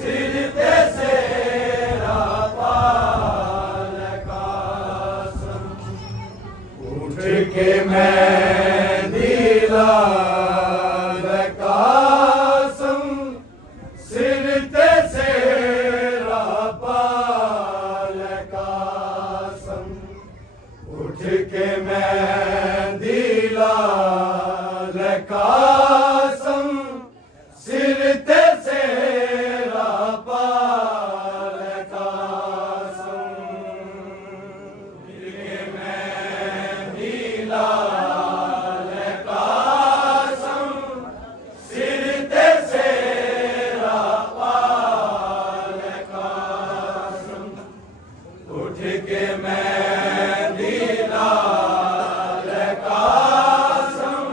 सिर ते से मेहंदी लाल कासम सिर ते सेरा पाल कासम उठ के मेहंदी लाल कासम सिर ते सेरा पाल कासम लाल कासम सिर ते सेरा पाल कासम उठ के मेहंदी लाल कासम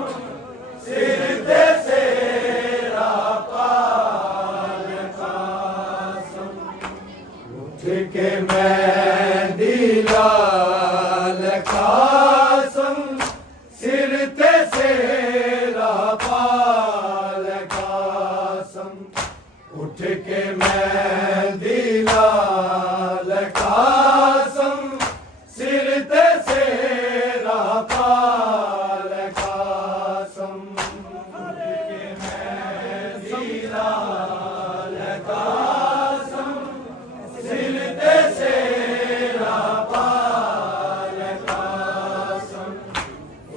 सिर ते सेरा पाल कासम उठ के मेहंदी लाल कासम सिर ते सेरा पाल कासम उठ के मेहंदी लाल कासम सिर ते सेरा पाल कासम उठ के मेहंदी लाल कासम सिर ते सेरा पाल कासम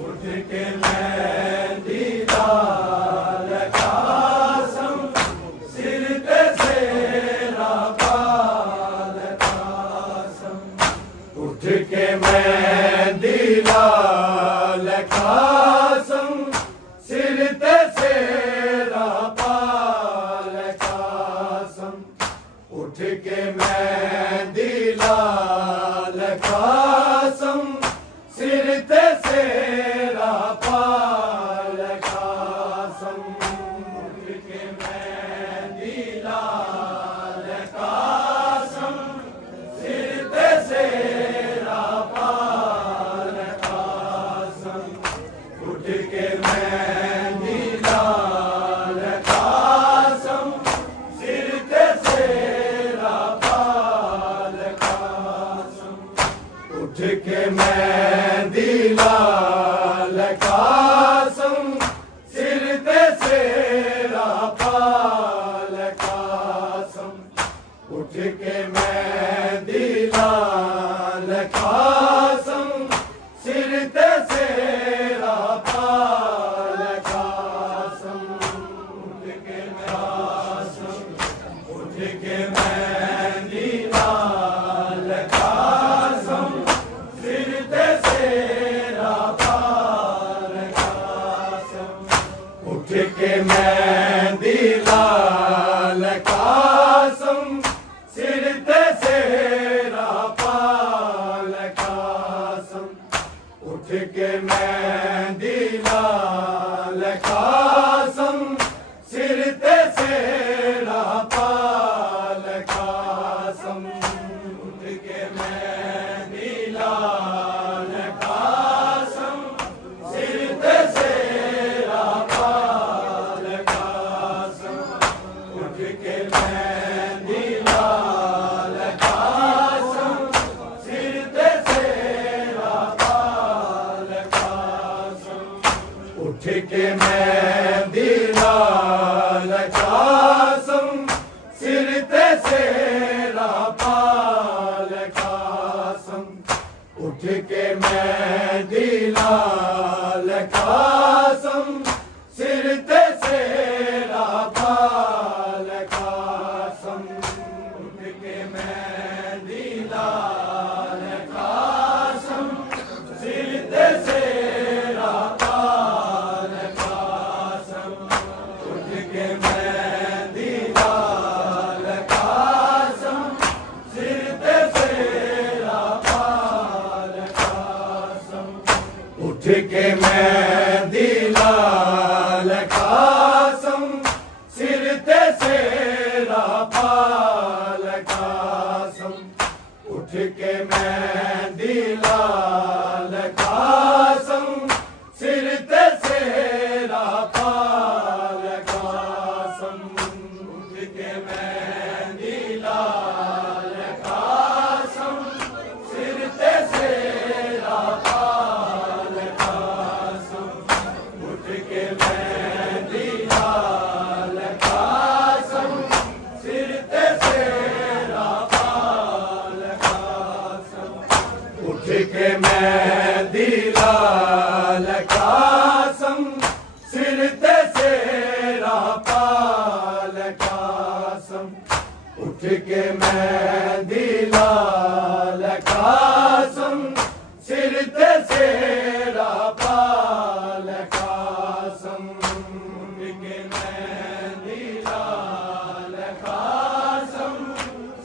उठ के मेहंदी लाल कासम सिर ते सेरा पाल कासम उठ के मेहंदी लाल कासम सिर ते सेरा पाल कासम उठ के मेहंदी लाल कासम सिर ते सेरा पाल कासम उठ के मेहंदी लाल कासम सिर ते सेरा पाल कासम उठ के मेहंदी लाल कासम सिर ते सेरा पाल कासम उठ के मेहंदी लाल कासम सिर ते सेरा पाल कासम उठ के मेहंदी लाल कासम सिर ते सेरा पाल कासम उठ के कासम उठ के मेहंदी लाल कासम सिर ते सेरा पाल कासम उठ के मेहंदी लाल कासम सिर ते सेरा पाल कासम उठ के मेहंदी लाल कासम सिर ते सेरा पाल कासम उठ के मेहंदी लाल कासम सिर ते सेरा पाल कासम उठ के मेहंदी लाल कासम सिर ते सेरा पाल कासम के मेहंदी लाल कासम सिर ते सेरा पाल कासम के मेहंदी लाल कासम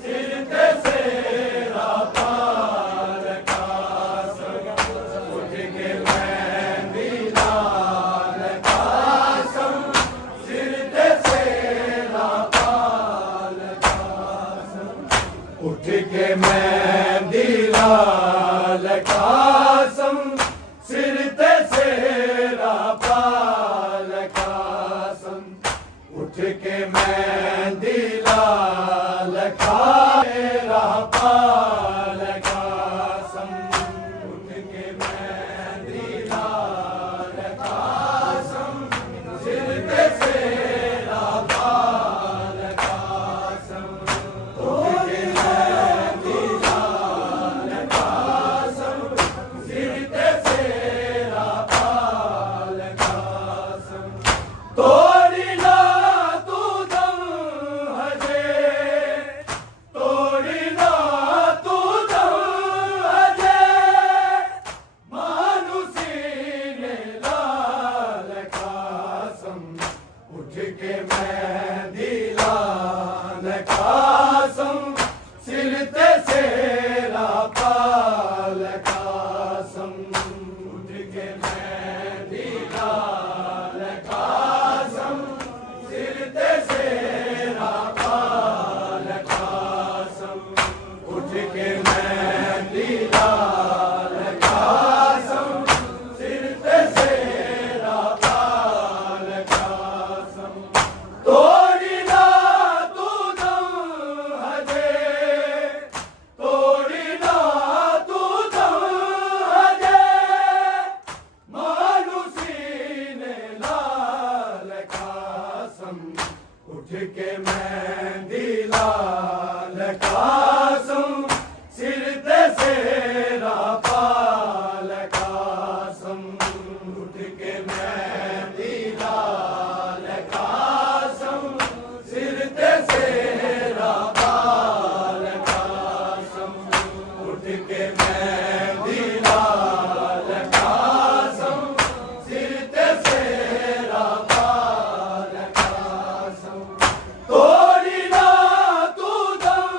सिर ते सेरा पाल कासम उठ के मेहंदी लाल कासम सिर ते सेरा पाल कासम उठ के मेहंदी लाल कासम सिर ते सेरा पाल कासम उठ के मेहंदी लाल सेरा पाल कासम उठ के मेहंदी लाल कासम सिर ते सेरा पाल कासम उठ के मेहंदी लाल कासम सिर ते सेरा पाल कासम तोड़ी ना तू दम हजे तोड़ी ना तू दम हजे मानुसी ने लाल कासम उठ के मेहंदी लाल कासम सिर ते सेरा पाल कासम उठ के मेहंदी लाल कासम सिर ते सेरा पाल कासम उठ के मेहंदी लाल कासम सिर ते सेरा पाल कासम तोड़ी ना तू दम हजे तोड़ी ना तू दम हजे मानुसी ने लाल कासम उठ के मेहंदी लाल कासम सिर ते सेरा पाल कासम उठ के मेहंदी लाल कासम सिर ते सेरा पाल कासम उठ के मेहंदी लाल कासम सिर ते सेरा पाल कासम तोड़ी ना तू दम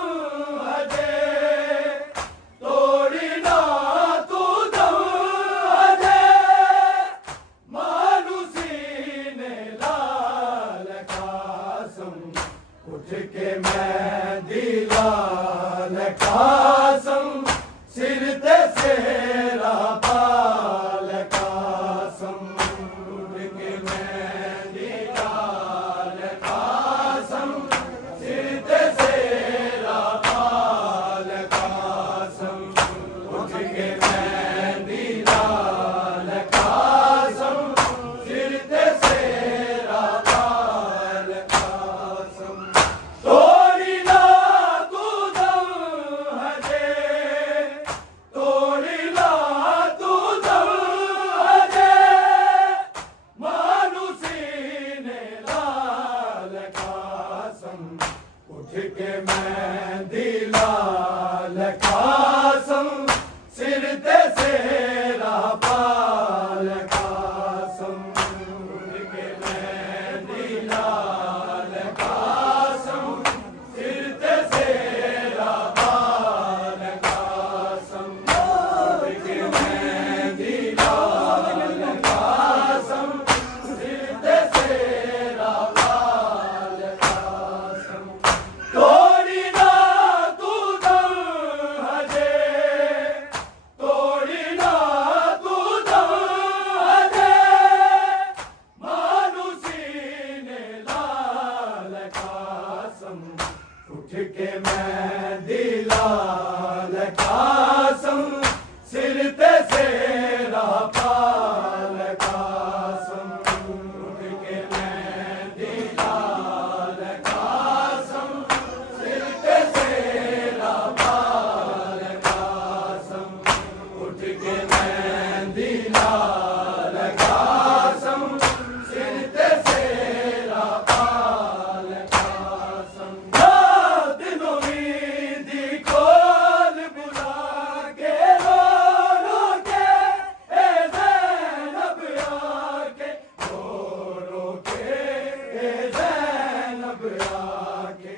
ए ज़ैनब आके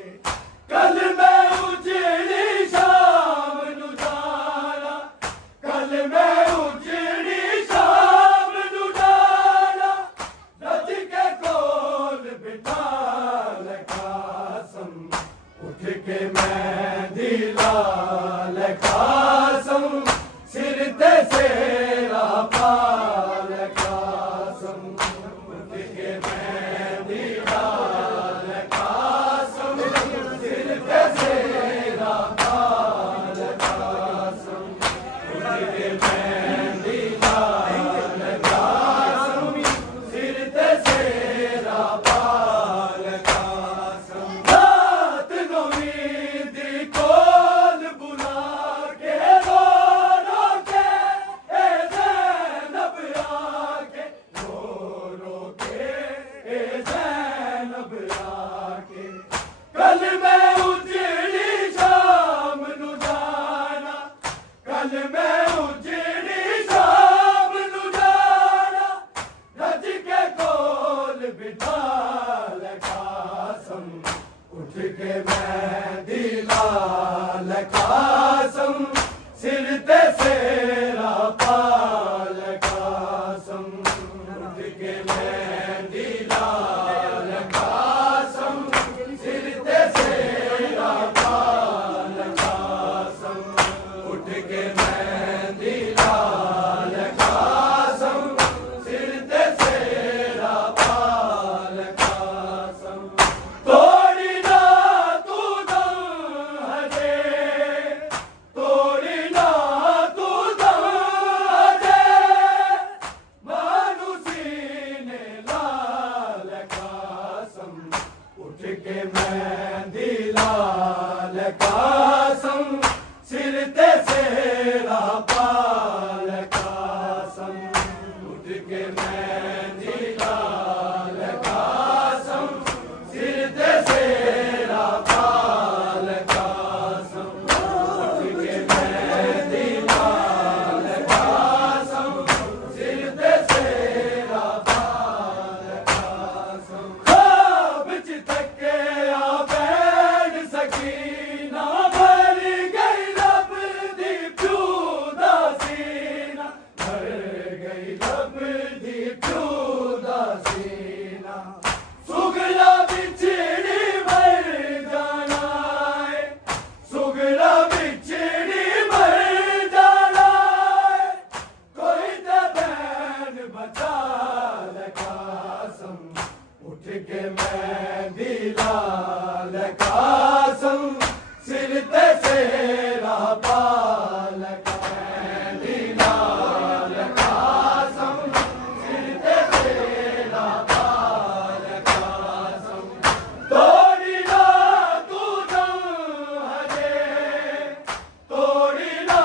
कल मैं उजड़ी शाम नू जाना कल मैं उजड़ी शाम नू जाना रज के कोल बिठा कासम उठ के मैं दिला कासम सिर ते सेरा पाल कासम उठ के मैं दिला कासम सिर ते सेरा पाल कासम उठ के मैं दिला कासम सिर ते सेरा पाल कासम रात नवी दी कोल बुला के रो रो के ए ज़ैनब आके रो रो के ए ज़ैनब आके कल मैं उजड़ी शाम नू जाना कल मैं उजड़ी शाम नू जाना रज के कोल बिठा कासम उठ के मैं दिला कासम सिर ते सेरा पाल कासम उठ के मैं दिला कासम सिर ते सेरा पाल कासम उठ के मैं दिला कासम सिर ते सेरा पाल कासम तोड़ी ना तू दम हजे तोड़ी ना तू दम हजे मानुसी ने लाल कासम उठ के मैं दिला कासम सिर ते सेरा पाल कासम उठ के मैं दिला कासम सिर ते सेरा पाल कासम उठ के मैं दिला कासम सिर ते सेरा पाल कासम ख्वाब च तके आ बैठ सकीना भर गई लब दी प्यू दा सीना भर गई लब दी प्यू दा सीना सुगला बिछड़ी मर जाना है सुगला बिछड़ी मर जाना है कोई तो बैन बचा कासम उठ के मैं दिला कासम सिर ते सेरा पाल मैं दिला कासम सिर ते सेरा पाल कासम तोड़ी ना तू दम हजे तोड़ी ना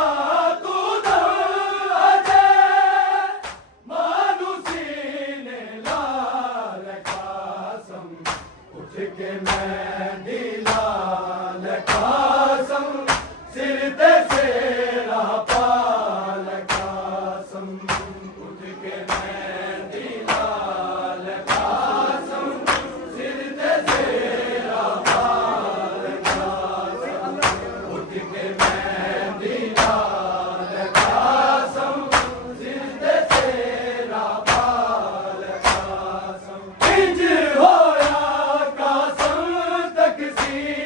तू दम हजे मानुसी ने लाल कासम उठ के मैं दिला कासम सिर ते सेरा पाल कासम उठ के मैं दिला कासम सिर ते सेरा पाल कासम उठ के मैं दिला कासम सिर ते सेरा पाल कासम इंज होया कासम तकसीर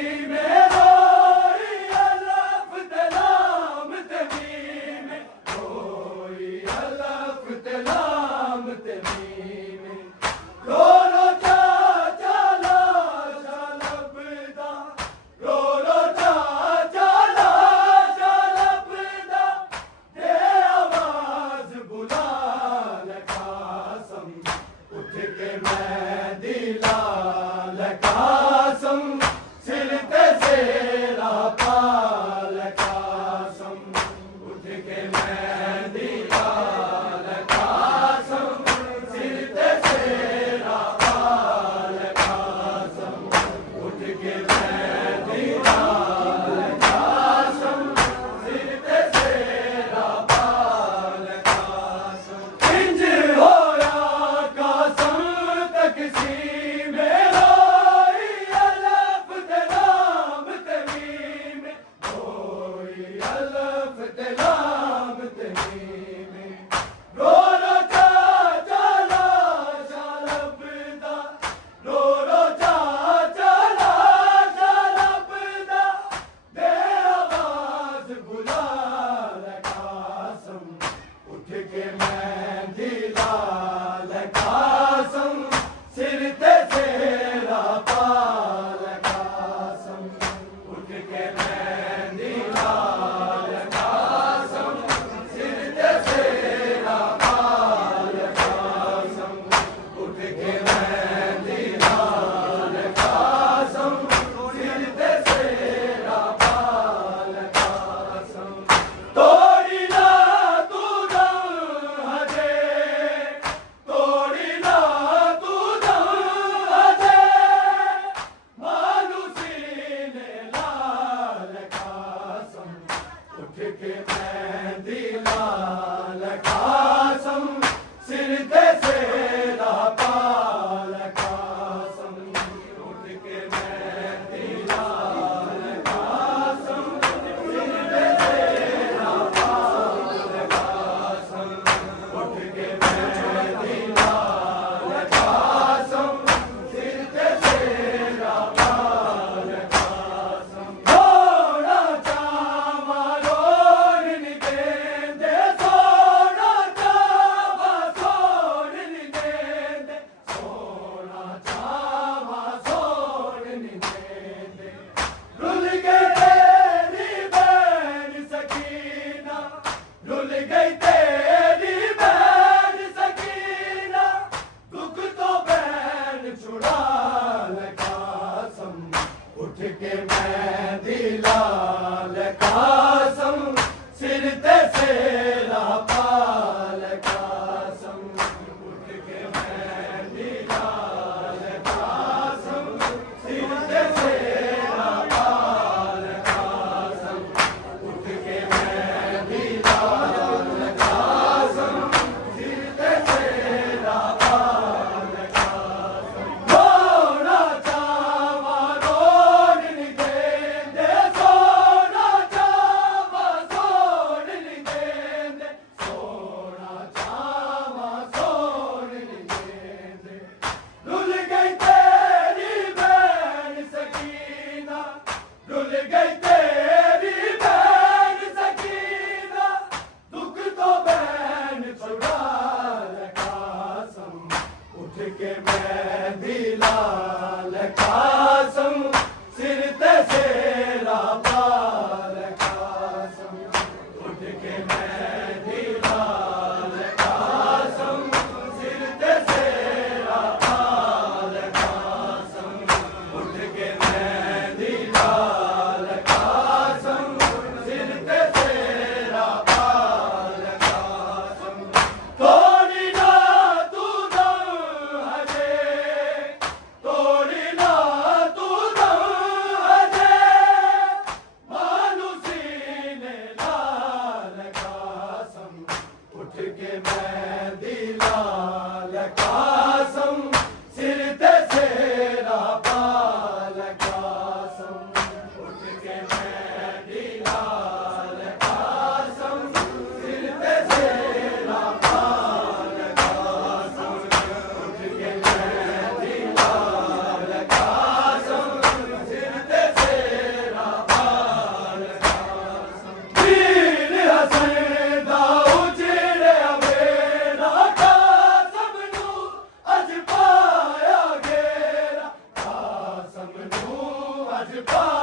आज